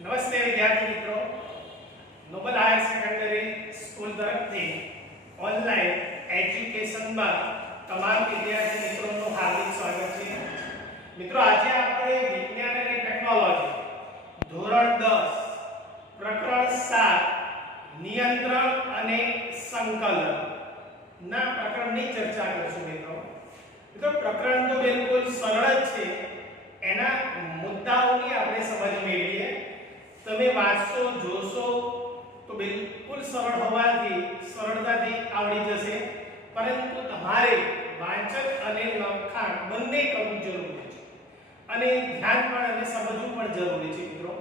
નમસ્તે વિદ્યાર્થી મિત્રો, નોબલ હાયર સેકન્ડરી સ્કૂલ તરફથી ઓનલાઈન એજ્યુકેશનમાં તમામ વિદ્યાર્થી મિત્રોનું હાર્દિક સ્વાગત છે. મિત્રો, આજે આપણે વિજ્ઞાન અને ટેકનોલોજી ધોરણ 10 પ્રકરણ 7 નિયંત્રણ અને સંકલન ના પ્રકરણની ચર્ચા કરીશું. મિત્રો, પ્રકરણ તો બિલકુલ સરળ જ છે. એના મુદ્દાઓની આપણે સમજ મેળવીએ. તમે વાંચશો જોશો તો બિલકુલ સરળ હોવાથી સરળતાથી આવડી જશે, પરંતુ તમારે વાંચન અને લખાણ બંને કરવું જરૂરી છે અને ધ્યાન પણ અને સમજવું પણ જરૂરી છે. મિત્રો,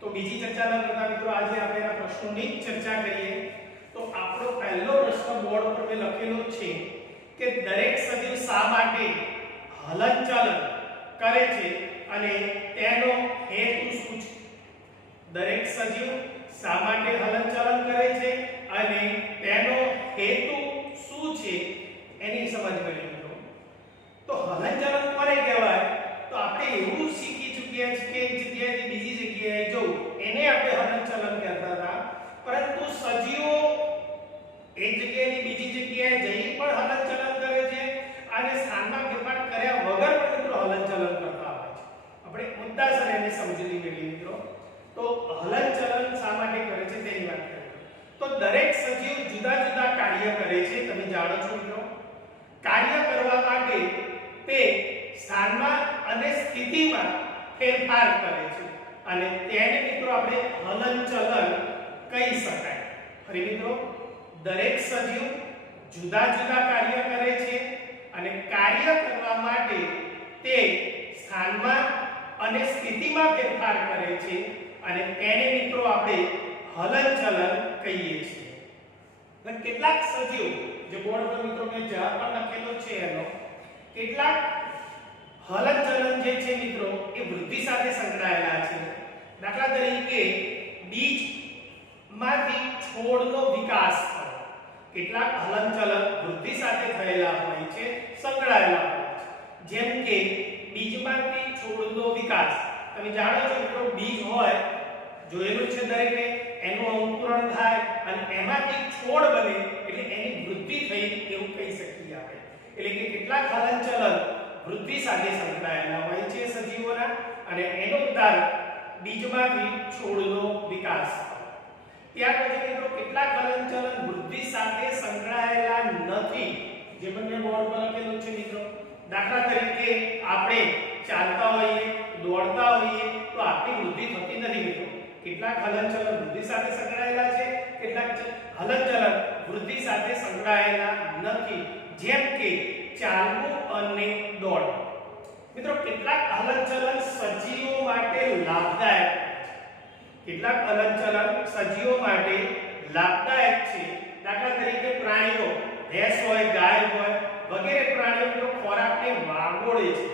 તો બીજી ચર્ચા ન કરતા મિત્રો આજે આપણે આ પ્રશ્નોની ચર્ચા કરીએ. તો આપણો પહેલો પ્રશ્ન બોર્ડ પર મેં લખેલો છે કે દરેક સજીવ શા માટે હલનચલન કરે છે અને તેનો હેતુ શું છે? દરેક સજીવ શા માટે હલનચલન કરે છે અને તેનો હેતુ શું છે એની સમજ મેળવીએ. તો હલનચલન કોને કહેવાય? તો આપણે એવું શીખી ચૂક્યા છીએ કે એક જગ્યાએથી બીજી જગ્યાએ જવું એને આપણે હલનચલન કહેતા હતા, પરંતુ સજીવો એક જગ્યાએથી બીજી જગ્યાએ જઈ પણ હલનચલન કરે છે અને સ્થાનમાં ફેરફાર કર્યા વગર પણ મિત્રો હલનચલન કરતા હોય છે. આપણે મુદ્દાસર એની સમજૂતી મેળવીએ. મિત્રો, તો હલનચલન શા માટે કરે છે તેની વાત કરીએ. તો દરેક સજીવ જુદા જુદા કાર્ય કરે છે. તમે જાણો છો મિત્રો, કાર્ય કરવા માટે તે સ્થાનમાં અને સ્થિતિમાં ફેરફાર કરે છે અને તેને મિત્રો આપણે હલનચલન કહી શકાય. ફરી મિત્રો, દરેક સજીવ જુદા જુદા કાર્ય કરે છે અને કાર્ય કરવા માટે તે સ્થાનમાં અને સ્થિતિમાં ફેરફાર કરે છે અને તેને મિત્રો આપણે હલનચલન કહીએ છીએ. કેટલાક સજીવ જે બોર્ડ પર મિત્રો મેં જવાબ પણ લખેલો છે એનો કેટલાક હલનચલન જે છે મિત્રો એ વૃદ્ધિ સાથે સંકળાયેલા છે. દાખલા તરીકે બીજ માંથી છોડનો વિકાસ થવો, કેટલાક હલનચલન વૃદ્ધિ સાથે થયેલા હોય છે, સંકળાયેલા હોય છે. જેમ કે બીજમાંથી છોડનો વિકાસ. તમે જાણો છો મિત્રો, બીજ હોય જોયેલું છે દરેકે, એનું અંકુરણ થાય અને એમાંથી છોડ બને એટલે એની વૃદ્ધિ થઈ એવું કહી શકીએ આપણે. એટલે કે કેટલાક હલનચલન વૃદ્ધિ સાથે સંકળાયેલા હોય છે સજીવોના અને એનું ઉદાહરણ બીજમાંથી છોડનો વિકાસ. ત્યાર પછી મિત્રો કેટલાક હલનચલન વૃદ્ધિ સાથે સંકળાયેલા નથી, જે બંને બોર્ડ પર લખેલું છે મિત્રો. દાખલા તરીકે આપણે ચાલતા હોઈએ, દોડતા હોઈએ તો આપણી વૃદ્ધિ થતી નથી મિત્રો. કેટલાક હલનચલન વૃદ્ધિ સાથે સંકળાયેલા છે, કેટલાક હલનચલન વૃદ્ધિ સાથે સંકળાયેલા નથી, જેમ કે ચાલવું અને દોડવું. મિત્રો, કેટલાક હલનચલન સજીવો માટે લાભદાયક છે. કેટલાક હલનચલન સજીવો માટે લાભદાયક છે. દાખલા તરીકે પ્રાણીઓ, ભેંસ હોય, ગાય હોય વગેરે પ્રાણીઓ મિત્રો ખોરાકને વાગોળે છે,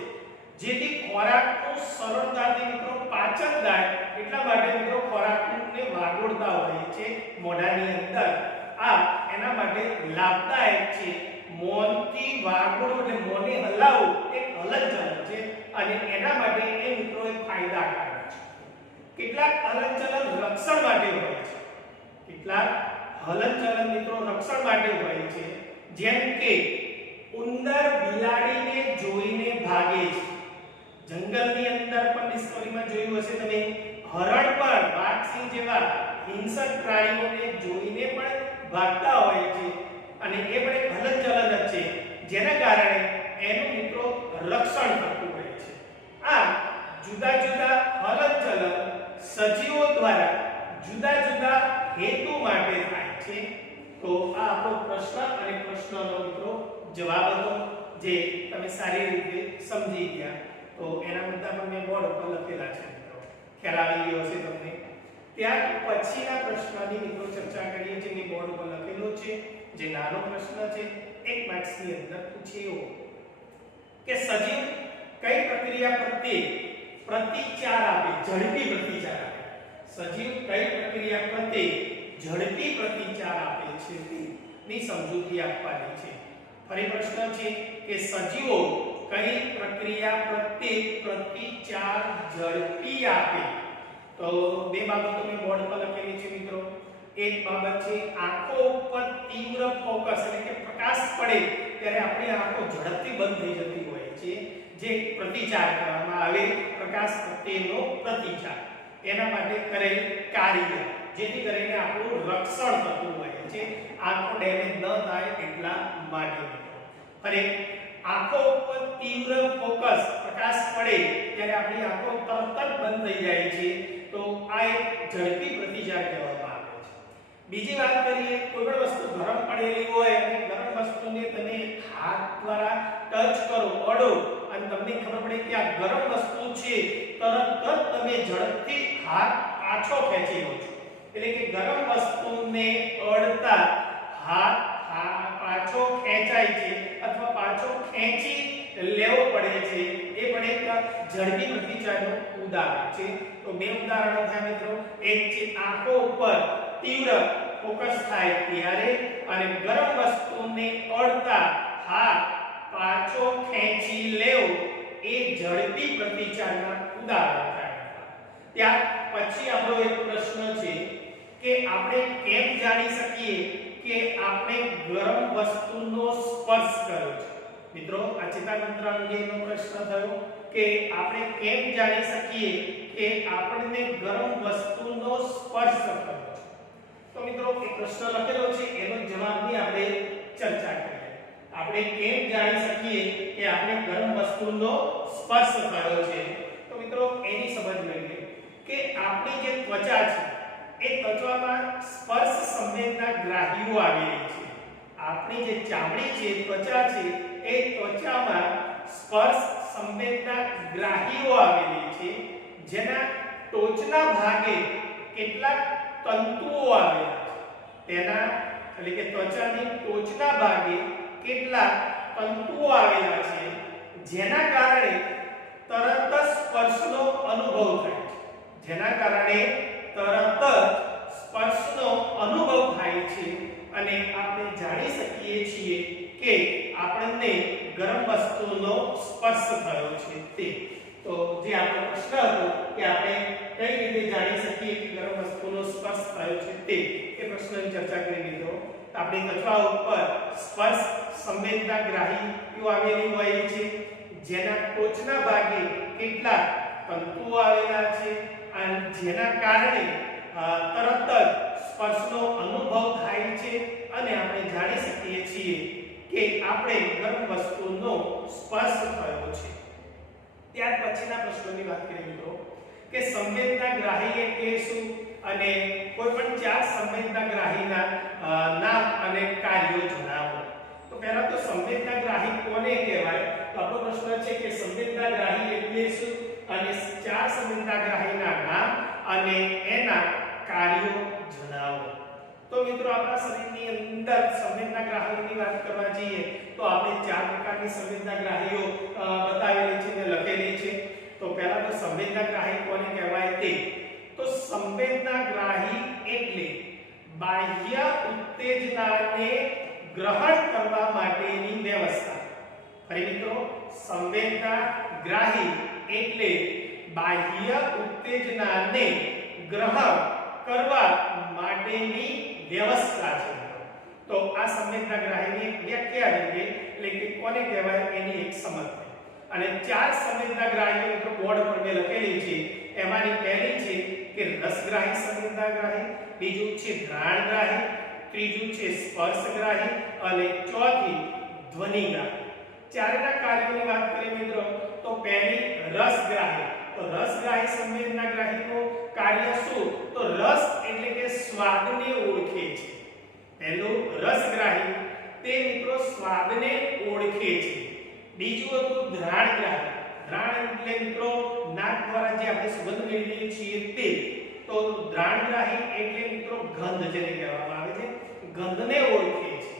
જેથી ખોરાકનું સરળતાથી મિત્રો પાચન થાય. એટલા માટે મિત્રો ખોરાકને વાગોળતા હોય છે મોઢાની અંદર. આ એના માટે લાભદાયક છે. મોંથી વાગોળવું એટલે મોંને હલાવવું એક હલનચલન છે અને એના માટે એ મિત્રો એક ફાયદાકારક છે. કેટલાક હલનચલન રક્ષણ માટે હોય છે. કેટલાક હલનચલન મિત્રો રક્ષણ માટે હોય છે, જેમ કે ઉંદર બિલાડીને જોઈને ભાગે છે. જંગલની અંદર પણ ડિસ્કવરીમાં જોયું હશે તમે, હરણ પણ વાઘસિંહ જેવા હિંસક પ્રાણીઓને જોઈને પણ ભાગતા હોય છે અને એ પણ એક હલનચલન જ છે, જેના કારણે એનું મિત્રો રક્ષણ થતું હોય છે. આ જુદા જુદા હલનચલન સજીવો દ્વારા જુદા જુદા હેતુ માટે થાય છે. તો આ આપણો પ્રશ્ન અને પ્રશ્નનો મિત્રો જવાબ હતો, જે તમે સારી રીતે સમજી ગયા. તો એના મુદ્દા પણ મેં બોર્ડ ઉપર લખેલા છે મિત્રો, ખ્યાલ આવી ગયો હશે તમને. ત્યાર પછીના પ્રશ્નની મિત્રો ચર્ચા કરીએ, જે મેં બોર્ડ ઉપર લખેલો છે, જે નાનો પ્રશ્ન છે, એક માર્ક્સની અંદર પૂછે એવો કે સજીવ કઈ પ્રક્રિયા પ્રત્યે પ્રતિચાર આપે, ઝડપી પ્રતિચાર આપે. સજીવ કઈ પ્રક્રિયા પ્રત્યે ઝડપી પ્રતિચાર આપે છે તેની સમજૂતી આપવાની છે. ફરી પ્રશ્ન છે કે સજીવો કઈ પ્રક્રિયા પ્રત્યે પ્રતિચાર ઝડપી આપે? તો તો બે બાબતો મેં બોર્ડ પર લખેલી છે મિત્રો. એક બાબત છે આંખો ઉપર તીવ્ર ફોકસ એટલે કે પ્રકાશ પડે ત્યારે આપણી આંખો ઝડપથી બંધ થઈ જતી હોય છે, જે પ્રતિચાર કરવામાં આવે, પ્રકાશ પ્રત્યેનો પ્રતિચાર, એના માટે કરેલ કાર્ય, જેથી કરીને આપણું રક્ષણ થતું હોય છે, આંખો ડેમેજ ન થાય એટલા માટે. અને આંખો ઉપર તીવ્ર ફોકસ પ્રકાશ પડે ત્યારે આપણી આંખો તરત જ બંધ થઈ જાય છે, તો આ એક ઝડપી પ્રતિચાર કહેવામાં આવે છે. બીજી વાત કરીએ, કોઈ પણ વસ્તુ ગરમ પડેલી હોય અને ગરમ વસ્તુને તમે હાથ દ્વારા ટચ કરો, અડો અને તમને ખબર પડે કે આ ગરમ વસ્તુ છે, તરત જ તમે ઝડપથી હાથ પાછો ખેંચી લો છો. એટલે કે ગરમ વસ્તુને અડતા હાથ પાછો ખેંચાય છે અથવા પાછો ખેંચી લેવો પડે છે, એ પણ એક ઝડપી પ્રતિચારનું ઉદાહરણ છે. તો બે ઉદાહરણો થયા મિત્રો. એક છે આંખો ઉપર તીવ્ર ફોકસ થાય ત્યારે અને ગરમ વસ્તુને અડતા હાથ પાછો ખેંચી લેવો, એ ઝડપી પ્રતિચારના ઉદાહરણ થાય. ત્યાર પછી આપણો એક પ્રશ્ન છે કે આપણે કેમ જાણી શકીએ કે આપણે ગરમ વસ્તુનો સ્પર્શ કર્યો છે. મિત્રો, આ ચેતાતંત્ર અંગેનો પ્રશ્ન થયો કે આપણે કેમ જાણી શકીએ કે આપણને ગરમ વસ્તુનો સ્પર્શ કર્યો છે. તો મિત્રો, એક પ્રશ્ન લખેલો છે, એનો જવાબની આપણે ચર્ચા કરીએ. આપણે કેમ જાણી શકીએ કે આપણે ગરમ વસ્તુનો સ્પર્શ કર્યો છે? તો મિત્રો, એની સમજ મેળવીએ કે આપણી જે ત્વચા છે, એ ત્વચામાં સ્પર્શ સંવેદના ગ્રાહીઓ આવેલી છે. આપણી જે ચામડી છે, ત્વચા છે, એ ત્વચામાં સ્પર્શ સંવેદના ગ્રાહીઓ આવેલી છે, જેના ટોચના ભાગે કેટલાક તંતુઓ આવેલા છે. તેના એટલે કે ત્વચાની ટોચના ભાગે કેટલાક તંતુઓ આવેલા છે, જેના કારણે તરત જ સ્પર્શનો અનુભવ થાય છે. જેના કારણે તરત જ સ્પર્શનો અનુભવ થાય છે અને આપણે જાણી શકીએ છીએ કે આપણને ગરમ વસ્તુનો સ્પર્શ થયો છે. તે તો જે આપણો પ્રશ્ન હતો કે આપણે કઈ રીતે જાણી શકીએ કે ગરમ વસ્તુનો સ્પર્શ થયો છે, તે એ પ્રશ્નની ચર્ચા કરી મિત્રો. આપણી ત્વચા ઉપર સ્પર્શ સંવેદના ગ્રાહીઓ આવેલી હોય છે, જેના ટોચના ભાગે કેટલાક તંતુઓ આવેલા છે અને જેના કારણે તરત જ સ્પર્શનો અનુભવ થાય છે અને આપણે જાણી શકીએ છીએ કે આપણે ગરમ વસ્તુનો સ્પર્શ થયો છે. ત્યાર પછીના પ્રશ્નોની વાત કરીએ મિત્રો કે સંવેદના ગ્રાહી એટલે શું અને કોઈ પણ ચાર સંવેદના ગ્રાહીના નામ અને કાર્યો જણાવો. તો પહેલા તો સંવેદના ગ્રાહી કોને કહેવાય? તો આપણો પ્રશ્ન છે કે સંવેદના ગ્રાહી એટલે શું અને ચાર સંવેદના ગ્રાહીના નામ અને એના કાર્યો જણાવો. તો મિત્રો, આપણા શરીરની અંદર સંવેદના ગ્રાહીઓની વાત કરવા જઈએ તો આપણે ચાર પ્રકારની સંવેદના ગ્રાહીઓ બતાવેલી છે અને લખેલી છે. તો પહેલા તો સંવેદના ગ્રાહી કોને કહેવાય તે. તો સંવેદના ગ્રાહી એટલે બાહ્ય ઉત્તેજનાને ગ્રહણ કરવા માટેની વ્યવસ્થા. ફરી મિત્રો, સંવેદના ગ્રાહી એટલે બાહ્ય ઉત્તેજનાને ગ્રહણ કરવા માટેની વ્યવસ્થા છે. તો આ સંવેદના ગ્રાહીની વ્યાખ્યા છે એટલે કે કોને કહેવાય એની એક સમજ છે. અને ચાર સંવેદના ગ્રાહીઓ મિત્રો બોર્ડ પર મેં લખેલી છે. એમાંની પહેલી છે કે રસગ્રાહી સંવેદના ગ્રાહી, બીજું છે ઘ્રાણગ્રાહી, ત્રીજું છે સ્પર્શગ્રાહી અને ચોથી ધ્વનિગ્રાહી. ચારના કાર્યોની વાત કરીએ મિત્રો તો પહેલી રસગ્રાહી. તો રસગ્રાહી સંવેદના ગ્રાહીનું કાર્ય શું? તો રસ એટલે કે સ્વાદને ઓળખે છે. પહેલું રસગ્રાહી તે મિત્રો સ્વાદને ઓળખે છે. બીજું હતું ઘ્રાણગ્રાહી. ઘ્રાણ એટલે મિત્રો નાક દ્વારા જે આપણે સુગંધ મેળવીએ છીએ તે. તો ઘ્રાણગ્રાહી એટલે મિત્રો ગંધ જેને કહેવામાં આવે છે, ગંધને ઓળખે છે.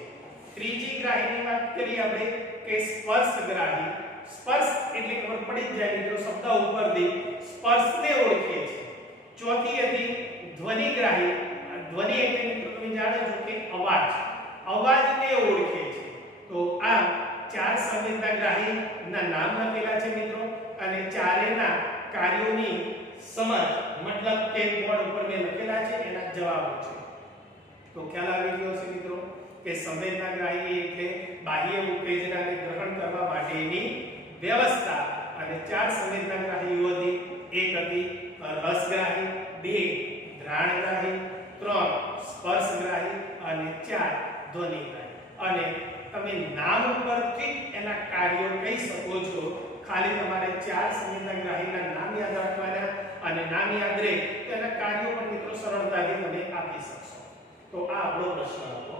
ત્રીજી ગ્રાહીની વાત કરીએ આપણે કે સ્પર્શગ્રાહી. સ્પર્શ એટલે ખબર પડી જ જાય મિત્રો શબ્દ ઉપરથી સ્પર્શને ઓળખે છે. ચોથી હતી ધ્વનિગ્રાહી. ધ્વનિ એટલે મિત્રો તમે જાણો છો કે અવાજ, અવાજને ઓળખે છે. તો આ ચાર સંવેદના ગ્રાહીના નામ લખેલા છે મિત્રો અને ચારેના કાર્યોની સમજ મતલબ કે બોર્ડ ઉપર મેં લખેલા છે એના જવાબો છે। તો ખ્યાલ આવી ગયો છે મિત્રો કે સંવેદનાગ્રાહી એટલે બાહ્ય ઉત્તેજનાને ગ્રહણ કરવા માટેની વ્યવસ્થા અને ચાર સંવેદનાગ્રાહીઓ હતી। એક હતી રસગ્રાહી, બે ઘ્રાણગ્રાહી, ત્રણ સ્પર્શગ્રાહી અને ચાર ધ્વનિગ્રાહી। અને તમે નામ ઉપરથી એના કાર્યો કહી શકો છો। ખાલી તમારે ચાર સંવેદનાગ્રાહીના નામ યાદ રાખવાના અને નામ યાદ રહે તો એના કાર્યો પણ મિત્રો સરળતાથી તમે આપી શકશો। તો આ આપણો પ્રશ્ન હતો।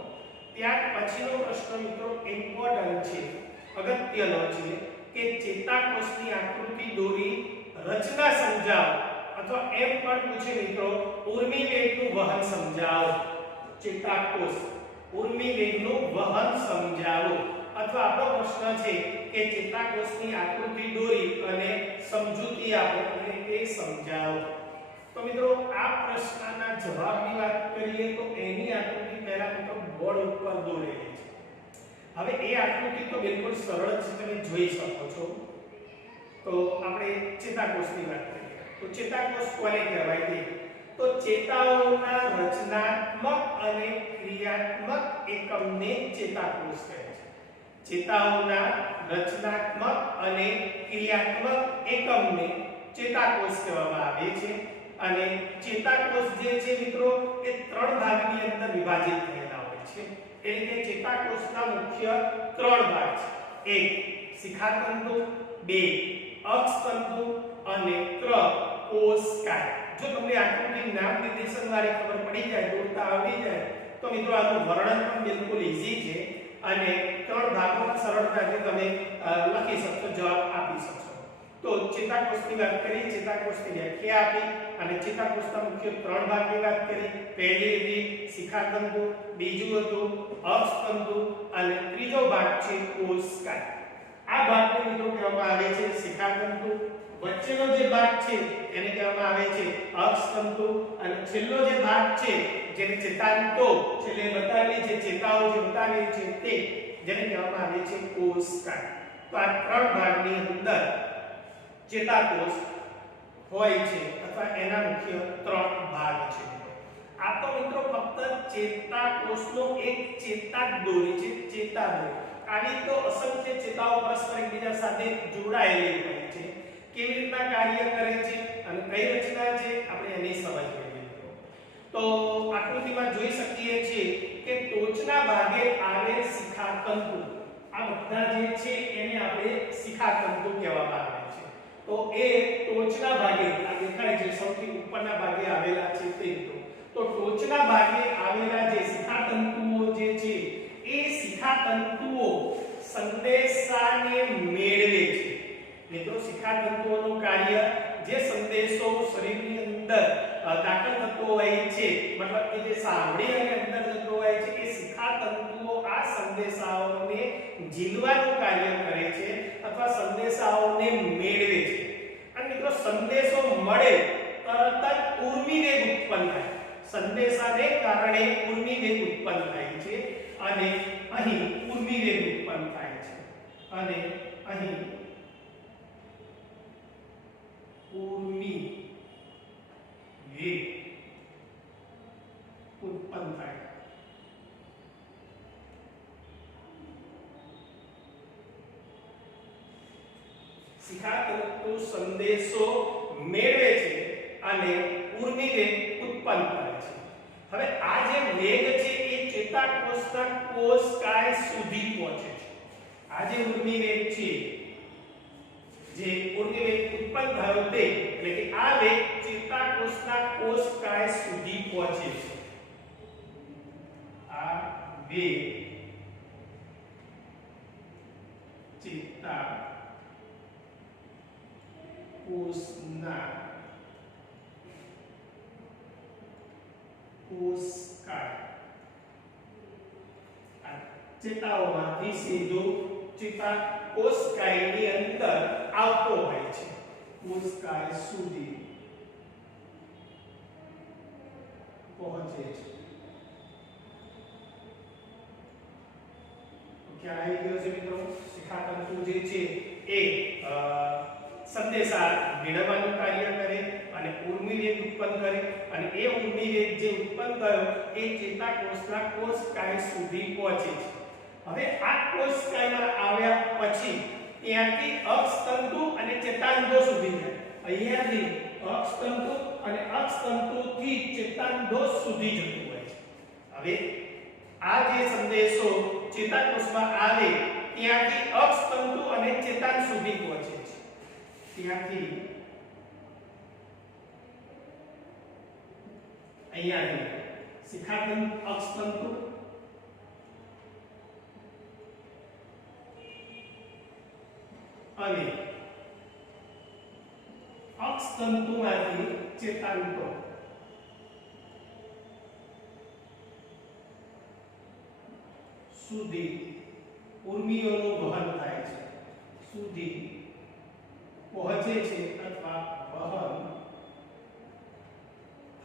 ત્યાર પછીનો પ્રશ્ન મિત્રો ઇમ્પોર્ટન્ટ છે, અગત્યનો છે કે ચેતાકોષની આકૃતિ દોરી રચના સમજાવો અથવા એમ પણ પૂછે મિત્રો ઉર્મી વેગનું વહન સમજાવો। ચેતાકોષ ઉર્મી વેગનું વહન સમજાવો અથવા આપણો પ્રશ્ન છે કે ચેતાકોષની આકૃતિ દોરી અને સમજૂતી આપો અને તે સમજાવો। તો મિત્રો આ પ્રશ્નના જવાબની વાત કરીએ તો એની આકૃતિ પહેલા મિત્રો બોર્ડ ઉપર દોરેલી છે। હવે એ આકૃતિ તો બિલકુલ સરળ છે, તમે જોઈ શકો છો। તો આપણે ચેતાકોષની વાત કરીએ તો ચેતાકોષ કોને કહેવાય છે? તો ચેતાઓના રચનાત્મક અને ક્રિયાત્મક એકમને ચેતાકોષ કહે છે। ચેતાઓના રચનાત્મક અને ક્રિયાત્મક એકમને ચેતાકોષ કહેવામાં આવે છે। અને ચેતાકોષ જે છે મિત્રો એ ત્રણ ભાગની અંદર વિભાજિત થયેલા હોય છે। એટલે કે ચેતાકોષના મુખ્ય ત્રણ ભાગ છે, એક શિખાતંતુ, બે અક્ષતંતુ અને ત્રણ કોષકાય। જો તમને આકૃતિ નામ નિર્દેશન વાળી ખબર પડી જાય, દોરતા આવડી જાય તો મિત્રો આનું વર્ણન પણ બિલકુલ ઈઝી છે અને ત્રણ ભાગોમાં સરળતાથી તમે લખી શકશો, જવાબ આપી શકશો। તો ચેતાકોષની વાત કરી, ચેતાકોષની વ્યાખ્યા આપી અને ચેતાકોષના મુખ્ય ત્રણ ભાગની વાત કરી। પહેલી હતી શિખાતંતુ, બીજું હતું અક્ષતંતુ અને ત્રીજો ભાગ છે કોષકાય। આ ભાગને મિત્રો કહેવામાં આવે છે શિખાતંતુ, વચ્ચેનો જે ભાગ છે એને કહેવામાં આવે છે અક્ષતંતુ અને છેલ્લો જે ભાગ છે જેને ચેતાંતો છેલ્લે બતાવેલી છે, ચેતાઓ જે બતાવેલી છે તે જેને કહેવામાં આવે છે કોષકાય। તો આ ત્રણ ભાગની અંદર ચેતાકોષ હોય છે અથવા એના મુખ્ય ત્રણ ભાગ છે। આ તો મિત્રો ફક્ત ચેતાકોષનો એક ચેતા દોરી છે, ચેતા દોરી। આની તો અસંખ્ય ચેતાઓ પરસ્પર એકબીજા સાથે જોડાયેલી હોય છે। કેવી રીતના કાર્ય કરે છે અને કઈ રચના છે આપણે એની સમજ મેળવીએ। તો આકૃતિમાં જોઈ શકીએ છીએ કે ટોચના ભાગે આવેલ શિખાતંતુ, આ બધા જે છે એને આપણે શિખાતંતુ કહેવામાં આવે છે। તો એ ટોચના ભાગે આ દેખાય છે સૌથી ઉપરના ભાગે આવેલા છે તે તો ટોચના ભાગે આવેલા જે શિખાતંતુઓ જે છે એ શિખાતંતુઓ સંદેશાને મેળવે છે। મિત્રો શિખાતંતુઓનું કાર્ય જે સંદેશો શરીરની અંદર દાખલ થતો હોય છે, મતલબ કે જે સાંભળી અને અંદર જતો હોય છે એ શિખાતંતુઓ આ સંદેશાઓને ઝીલવાનું કાર્ય કરે છે અથવા સંદેશાઓને મેળવે છે। અને મિત્રો સંદેશો મળે તરત જ ઉર્મી વેગ ઉત્પન્ન થાય, સંદેશાને કારણે ઉર્મી વેગ ઉત્પન્ન થાય છે અને અહીં ઉર્મી વેગ ઉત્પન્ન થાય છે અને અહીં ઉર્મી વેગ ઉત્પન્ન થાય। શિખાતંતુ સંદેશો મેળવે છે અને ઉર્મી વેગ ઉત્પન્ન કરે છે। હવે આ જે વેગ છે એ ચેતાકોષના કોષકાય સુધી પહોંચે છે। આ જે ઉર્મી વેગ છે, જે ઉર્મી વેગ ઉત્પન્ન થયો તે એટલે કે આ વેગ ચેતાકોષના કોષકાય સુધી પહોંચે છે। આ વેગ ચેતાકોષના કોષકાય ચેતાઓમાંથી સીધો ચેતાકોષકાયની અંદર આવતો હોય છે, કોષકાય સુધી પહોંચે છે। ખ્યાલ આવી ગયો છે મિત્રો? શિખાતંતુ જે છે એ સંદેશા મેળવવાનું કાર્ય કરે અને ઉર્મિવેગ ઉત્પન્ન કરે અને એ ઉર્મિવેગ જે ઉત્પન્ન થયો એ ચેતાકોષના કોષકાય સુધી પહોંચે છે. હવે આ કોષકાયમાં આવ્યા પછી ત્યાંથી અક્ષતંતુ અને ચેતાંધો સુધી જાય. અહીંયાથી અક્ષતંતુ અને અક્ષતંતુથી ચેતાંધો સુધી જતું હોય છે. હવે આ જે સંદેશો ચેતાકોષમાં આવે ત્યાંથી અક્ષતંતુ અને ચેતાંત સુધી પહોંચે છે. ત્યાંથી અહીંયા શિખાતંતુ અક્ષતંતુ અને અક્ષતંતુમાંથી ચેતાંતો સુધી ઉર્મિઓનું વહન થાય છે, સુધી પહોંચે છે અથવા વહન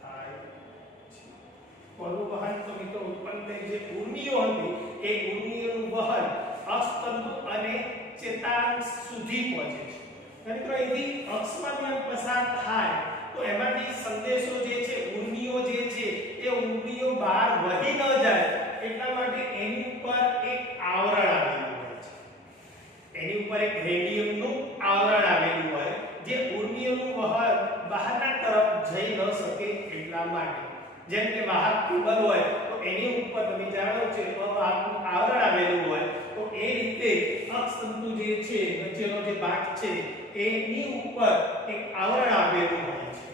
થાય છે. કોનું વહન? તો મિત્રો ઉત્પન્ન થઈ જે ઉર્મિઓ હતી એ ઉર્મિઓનું વહન અક્ષતંતુ અને ચેતાંત સુધી પહોંચે છે. મિત્રો અહીંથી અક્ષમાંથી પસાર થાય તો એમાંથી સંદેશો જે છે ઉર્મિઓ જે છે એ ઉર્મિઓ બહાર વહી ન જાય એટલા માટે એની ઉપર એક આવરણ આવેલું હોય છે. એની ઉપર એક રેડિયમનું આવરણ આવેલું હોય જે ઉર્મિઓનું વહન બહારના તરફ જઈ ન શકે એટલા માટે. જેમ કે બહાર કેબલ હોય તો એની ઉપર તમે જાણો છો તો આવરણ આવેલું હોય તો એ રીતે અક્ષતંતુ જે છે વચ્ચેનો જે ભાગ છે એની ઉપર એક આવરણ આવેલું હોય છે.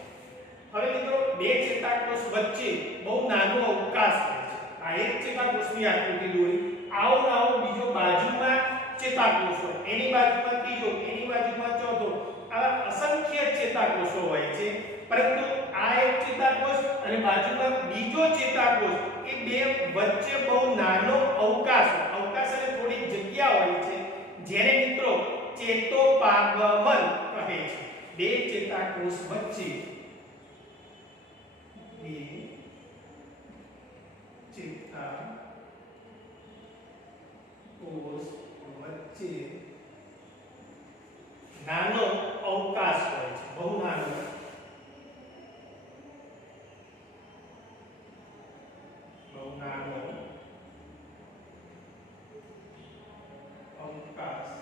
હવે મિત્રો બે ચેતાકોષ વચ્ચે બહુ નાનો અવકાશ હોય છે. આ એક ચેતાકોષની આકૃતિ દોરી, આવો બીજો બાજુમાં ચેતાકોષ હોય, એની બાજુમાં ત્રીજો, એની બાજુમાં ચોથો, આવા અસંખ્ય ચેતાકોષો હોય છે. પરંતુ આ એક ચેતાકોષ અને બાજુમાં બીજો ચેતાકોષ એ બે વચ્ચે બહુ નાનો અવકાશ એટલે થોડી જગ્યા હોય છે જેને મિત્રો ચેતોપાગમન કહે છે. બે ચેતાકોષ વચ્ચે નાનો અવકાશ હોય છે, બહુ નાનો અવકાશ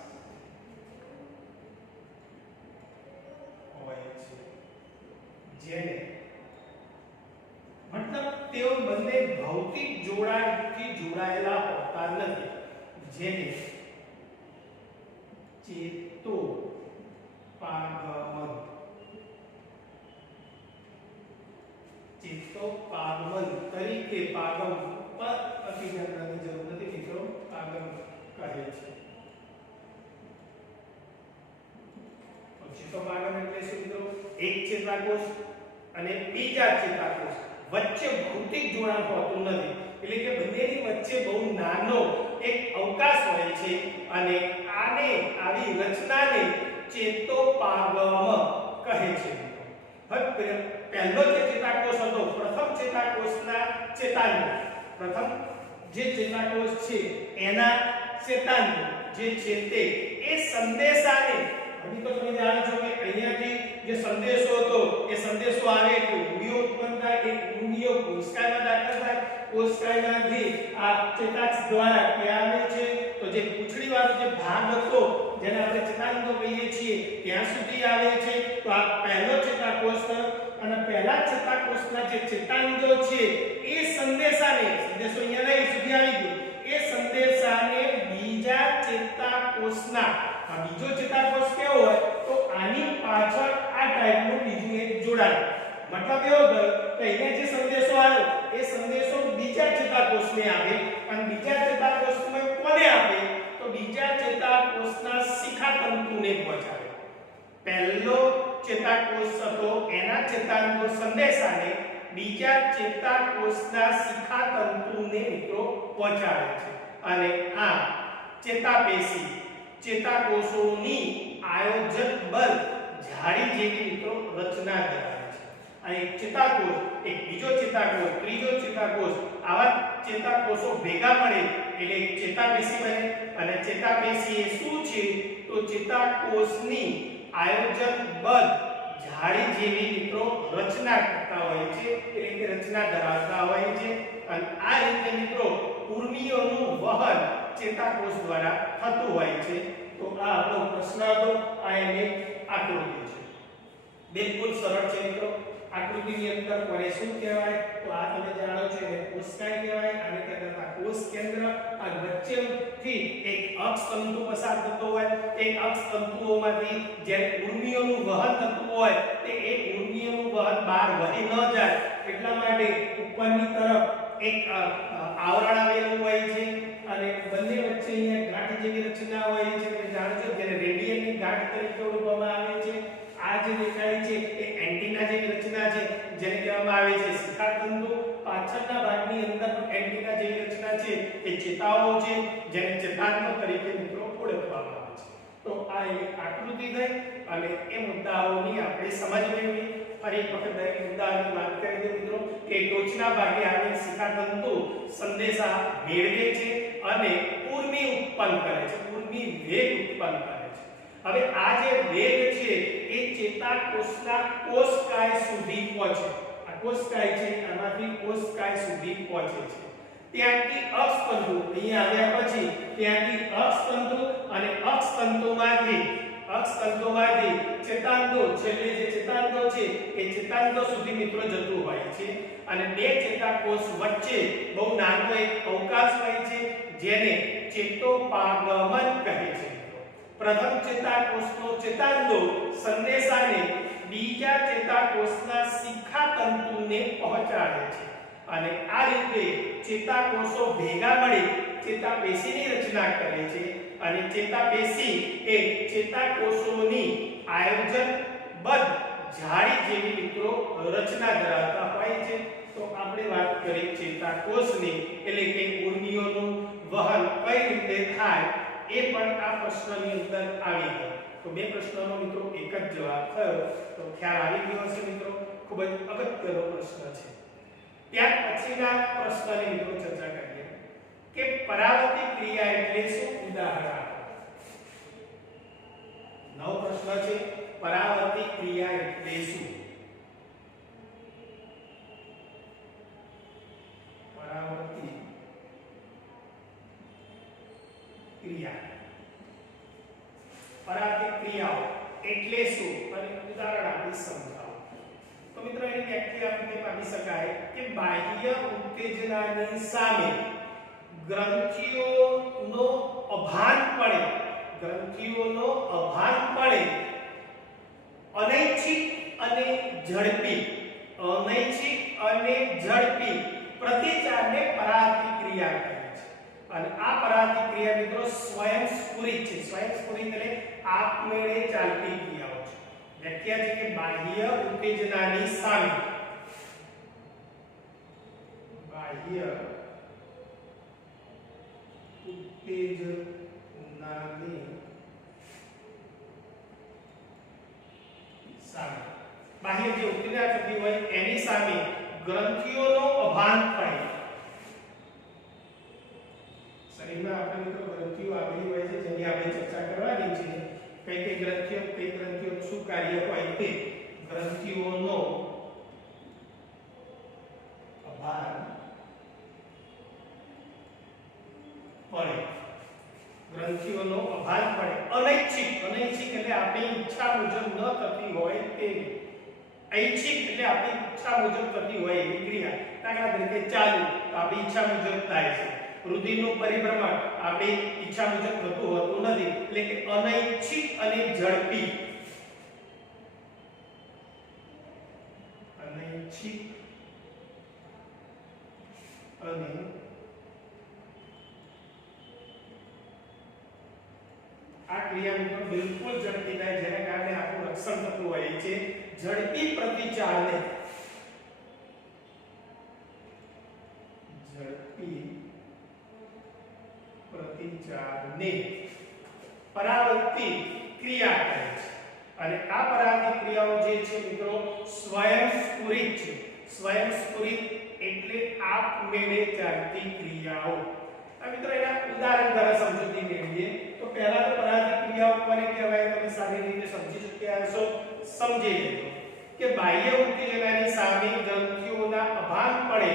હોય છે જેને મતલબ તેઓ બંને ભૌતિક જોડાણથી જોડાયેલા હોતા નથી, જેને ચેતોપાગમન તરીકે પાગમ પર અભિવ્યક્તિની જરૂર નથી મિત્રો, પાગમ કહે છે. ચેતોપાગમ એટલે શું મિત્રો? એક ચેતાકોષ અને બીજા ચેતાકોષ વચ્ચે ભૌતિક જોડાણ હોતું નથી, એટલે કે બંનેની વચ્ચે બહુ નાનો એક અવકાશ હોય છે અને આને આવી રચનાને ચેતોપાગમ કહે છે. હવે પહેલો જે ચેતાકોષ હતો, પ્રથમ ચેતાકોષના ચેતાંગો, પ્રથમ જે ચેતાકોષ છે એના ચેતાંગો જે છે તે એ સંદેશાને, હજી તો તમે જાણો છો કે અહીંયાથી જે સંદેશો હતો એ સંદેશો આવે તો ઉર્મિઓ ઉત્પન્ન થાય, એક ઉર્મિઓ કોષકાયમાં દાખલ થાય, કોષકાયમાંથી આ ચેતાક્ષ દ્વારા ક્યાં આવે છે તો જે પૂંછડી વાળો જે ભાગ હતો જેને આપણે ચેતાંગો કહીએ છીએ ત્યાં સુધી આવે છે. તો આ પહેલો ચેતાકોષ અને પહેલા ચેતાકોષના જે ચેતાંગો છે એ સંદેશો અહીંયા નહીં સુધી આવી ગયો, એ સંદેશાને બીજા ચેતાકોષના, આ બીજો ચેતાકોષ કેવો હોય તો આની પાછળ આ ટાઈપનું બીજું એક જોડાણ, મતલબ એવો થયો કે અહીંયા જે સંદેશો આવ્યો એ સંદેશો બીજા ચેતાકોષને આવે અને બીજા ચેતાકોષમાં કોને આપે તો બીજા ચેતાકોષના શિખાતંતુને પહોંચાડે. પહેલો ચેતાકોષ હતો એના ચેતાંગો સંદેશાને બીજા ચેતાકોષના શિખાતંતુને મિત્રો પહોંચાડે છે અને આ ચેતાપેશી ચેતાકોષોની આયોજકબદ્ધ જાળી જેવી મિત્રો રચના ધરાવે છે. આ એક ચેતાકોષ, એક બીજો ચેતાકોષ, ત્રીજો ચેતાકોષ, આવા ચેતાકોષો ભેગા મળે એટલે ચેતાપેશી બને અને ચેતાપેશી એ શું છે તો ચેતાકોષની આયોજકબદ્ધ જાળી જેવી મિત્રો રચના કરતા હોય છે, એટલે કે રચના ધરાવતા હોય છે અને આ રીતે મિત્રો ઉર્મિઓનું વહન ચેતાકોષ દ્વારા થતું હોય છે. તો આ આપણો પ્રશ્ન હતો, આ એની આકૃતિ છે. બિલકુલ સરળ છે મિત્રો. આકૃતિની અંદર કોને શું કહેવાય? તો આ તમે જાણો છો એને કોષકાય કહેવાય. આને કહેતા કોષ કેન્દ્ર. આ વચ્ચેથી એક અક્ષ તંતુ પસાર થતો હોય, એ અક્ષ તંતુઓમાંથી જે ઉર્મિઓનું વહન થતું હોય તે એ ઉર્મિઓનું વહન બહાર વહી ન જાય એટલા માટે ઉપરની તરફ એક આવરણ આવેલું હોય છે અને બંને વચ્ચે અહીંયા ગાંઠ જેવી રચના હોય છે. તમે જાણો છો જેને રેડિયલની ગાંઠ તરીકે ઓળખવામાં આવે છે. આ જે દેખાય છે એ એન્ટિના જેવી રચના છે જેને કહેવામાં આવે છે શિખાતંતુ. પાછળના ભાગની અંદર એન્ટિના જેવી રચના છે એ ચેતાઓ છે જેને ચેતાતંતુ તરીકે મિત્રો ઓળખવામાં આવે છે. તો આ એક આકૃતિ થઈ અને એ મુદ્દાઓની આપણે સમજ મેળવી. ફરી એક વખત દરેક મુદ્દાની વાત કરી દઉં મિત્રો કે ટોચના ભાગે આવેલ શિખાતંતુ સંદેશા મેળવે છે અને ઉર્મિ ઉત્પન્ન કરે છે, ઉર્મિ વેગ ઉત્પન્ન કરે છે. હવે આ જે વેગ છે એ ચેતાકોષના કોષકાય સુધી પહોંચે. આ કોષકાય છે, આમાંથી કોષકાય સુધી પહોંચે છે. ત્યાંથી અક્ષતંતુ અહીંયા આવ્યા પછી ત્યાંથી અક્ષતંતુ અને અક્ષતંતુમાંથી ચેતાંતો, છેલ્લે જે ચેતાંતો છે એ ચેતાંતો સુધી મિત્રો જતું હોય છે અને બે ચેતાકોષ વચ્ચે બહુ નાનો એક અવકાશ હોય છે જેને ચેતોપાગમન કહે છે. પ્રથમ ચેતાકોષનો ચેતાંતો સંદેશાને બીજા ચેતાકોષના શિખાતંતુને પહોંચાડે છે અને આ રીતે ચેતાકોષો ભેગા મળી ચેતાપેશીની રચના કરે છે અને ચેતાપેશી એ ચેતાકોષોની આયોજનબદ્ધ જાળી જેવી મિત્રો રચના ધરાવતા હોય છે. તો આપણે વાત કરી ચેતાકોષની, એટલે કે ઉર્મિઓનું વહન કઈ રીતે થાય એ પણ આ પ્રશ્નની અંદર આવી ગયો. તો બે પ્રશ્નોનો મિત્રો એક જ જવાબ થયો. તો ખ્યાલ આવી ગયો હશે મિત્રો. ખૂબ જ અગત્યનો પ્રશ્ન છે. ત્યાર પછીના પ્રશ્નની મિત્રો ચર્ચા કરીએ કે પરાવર્તિત ક્રિયા એટલે શું? ઉદાહરણ આપો. નવો પ્રશ્ન છે પરાવર્તિત ક્રિયા એટલે શું? પરાવર્તિત ક્રિયા, પરાવર્તિત ક્રિયાઓ એટલે શું અને ઉદાહરણ આપી સમજાવો. તો મિત્રો એની વ્યાખ્યા આપણે આપી શકાય કે બાહ્ય ઉત્તેજનાની સામે ગ્રંથિઓનો અભાન પડે અનૈચ્છિક અને ઝડપી પ્રતિચારને પરાવર્તિત ક્રિયા કહે છે. અને આ પરાવર્તિત ક્રિયા મિત્રો સ્વયંસ્ફુરિત છે. સ્વયંસ્ફુરિત એટલે આપમેળે ચાલતી ક્રિયાઓ છે. વ્યાખ્યા છે કે બાહ્ય ઉત્તેજનાની સામે બાહ્ય જે ઉત્તેજના થતી હોય એની સામે ગ્રંથિઓનો અભાન થાય. શરીરમાં આપણે મિત્રો ગ્રંથિઓ આવેલી હોય છે જેની આપણે ચર્ચા કરવાની છે. કઈ ગ્રંથિઓનું શું કાર્ય હોય તે ગ્રંથિઓનો અભાન પડે. અનૈચ્છિક એટલે આપણી ઈચ્છા મુજબ ન થતી હોય તે. ઐચ્છિક એટલે આપણી ઈચ્છા મુજબ થતી હોય એવી ક્રિયા. દાખલા તરીકે ચાલવું તો આપણી ઈચ્છા મુજબ થાય છે. રુધિરનું પરિભ્રમણ આપણી ઈચ્છા મુજબ થતું હોતું નથી. એટલે કે અનૈચ્છિક અને ઝડપી. આ ક્રિયા મિત્રો બિલકુલ ઝડપી થાય જેના કારણે આપણું રક્ષણ થતું હોય છે. ઝડપી પ્રતિચારને પરાવર્તિત ક્રિયા કહે છે. અને આ પરાવર્તિત ક્રિયાઓ જે છે મિત્રો સ્વયંસ્ફુરિત છે. સ્વયંસ્ફુરિત એટલે આપમેળે ચાલતી ક્રિયાઓ. આ મિત્રો એના ઉદાહરણ દ્વારા સમજૂતી મેળવીએ તો પહેલા તો પરાગી ક્રિયાઓ કોને કહેવાય તમે સારી રીતે સમજી ચૂક્યા હશો. સમજી લેજો કે બાહ્ય ઉત્તેજનાની સામે ગ્રંથિઓના અભાન પડે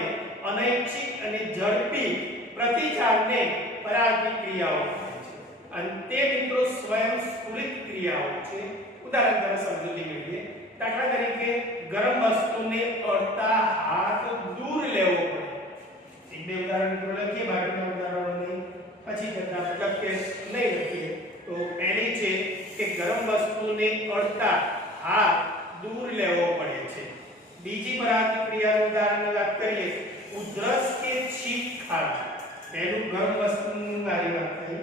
અનૈચ્છિક અને ઝડપી પ્રતિચારને પરાગી ક્રિયાઓ કહે છે અને તે મિત્રો સ્વયં સ્ફુરિત ક્રિયાઓ છે. ઉદાહરણ દ્વારા સમજૂતી મેળવીએ. દાખલા તરીકે ગરમ વસ્તુને અડતા હાથ દૂર લેવો પડે. એક બે ઉદાહરણ મિત્રો લખીએ, બાકીના ઉદાહરણો નહીં પછી કરતા લખીએ નહીં લખીએ. તો પહેલી છે કે ગરમ વસ્તુને અડતા હાથ દૂર લેવો પડે છે. બીજી પરાગી ક્રિયાનું ઉદાહરણ વાત કરીએ, ઉધરસ કે છીંક ખાવી. પહેલું ગરમ વસ્તુની મારી વાત થઈ,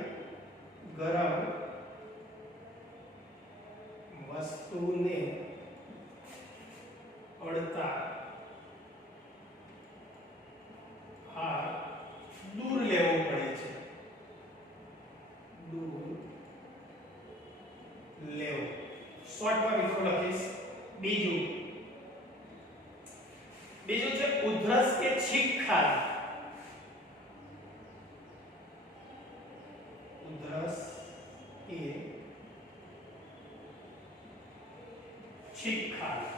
ગરમ વસ્તુને અડતા હાથ દૂર લેવો પડે છે. દૂર લેવો શોર્ટમાં મિત્રો લખીશ. બીજું છે ઉધરસ કે છીંક ખાવી. ઉધરસ કે છીંક ખાવી.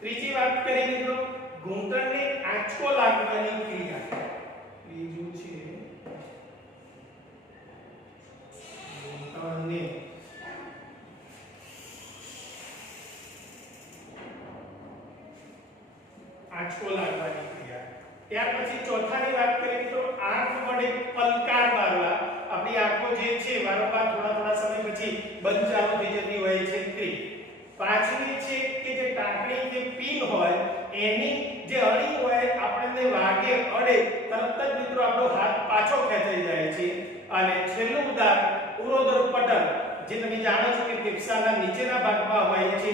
ત્રીજી વાત કરીએ મિત્રો ઘૂંટણને આંચકો લાગવાની ક્રિયા. ત્રીજું છે ઘૂંટણને આંચકો લાગવાની ક્રિયા. ત્યાર પછી ચોથાની વાત કરીએ તો આંખ વડે પલકાર મારવા. આપણી આંખો જે છે વારંવાર થોડા સમય પછી બંધ ચાલુ થઈ જતી હોય છે તે. પાંચમી છે કે જે ટાંકણી કે પિન હોય એની જે અણી હોય આપણને વાગે અડે તરત જ મિત્રો આપણો હાથ પાછો ખેંચાઈ જાય છે. અને છેલ્લું ઉદાહરણ ઉરોદર પટલ, જે તમે જાણો છો કે ફેફસાના નીચેના ભાગમાં હોય છે.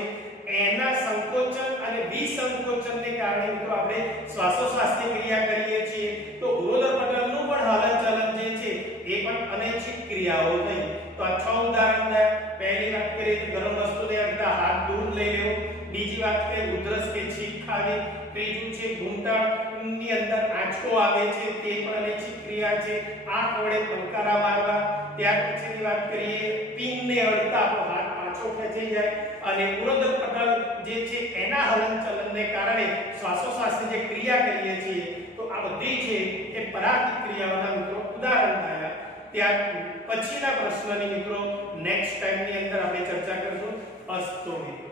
એના સંકોચન અને વિસંકોચનને કારણે મિત્રો આપણે શ્વાસોશ્વાસની ક્રિયા કરીએ છીએ. તો ઉરોદર પટલનું પણ હલનચલન જે છે એ પણ અનૈચ્છિક ક્રિયાઓ થઈ. તો આ 6 ઉદાહરણ થયા. પહેલી વાત કરીએ તો ગરમ વસ્તુને અડતા હાથ દૂર લઈ લેવો. બીજી વાત કરીએ ઉધરસ કે છીંક ખાવી. ત્રીજું છે ઘૂંટણની અંદર આંચકો આવે છે તે પણ અનૈચ્છિક ક્રિયા છે. આંખ વડે પલકારા મારવા. ત્યાર પછીની વાત કરીએ પિનને અડતા આપણો હાથ પાછો ખેંચાઈ જાય. અને ઉરોદર પટલ જે છે એના હલનચલનને કારણે શ્વાસોશ્વાસની જે ક્રિયા કરીએ છીએ તો આ બધી છે એ પરાગી ક્રિયાઓના મિત્રો ઉદાહરણ થયા. ત્યાર પછીના પ્રશ્નની મિત્રો નેક્સ્ટ ટાઈમની અંદર આપણે ચર્ચા કરીશું. અસ્તો મિત્રો.